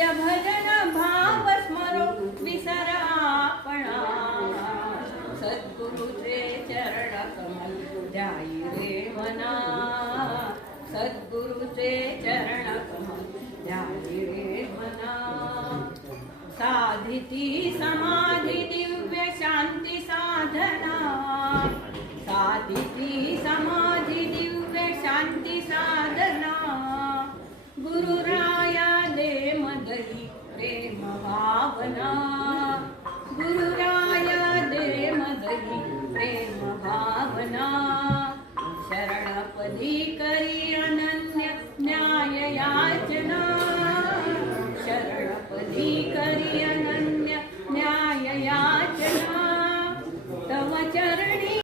सत्य भजन भाव स्मरो विसरा आपणा सद्गुरुचे चरण कमल ध्याई रे मना सद्गुरुचे चरण कमल ध्याई रे मना साधिती समाधी दिव्य शांती साधना साधिती समाधी दिव्य शांती साधना गुरुराया दे मदरी प्रेम भावना गुरुराया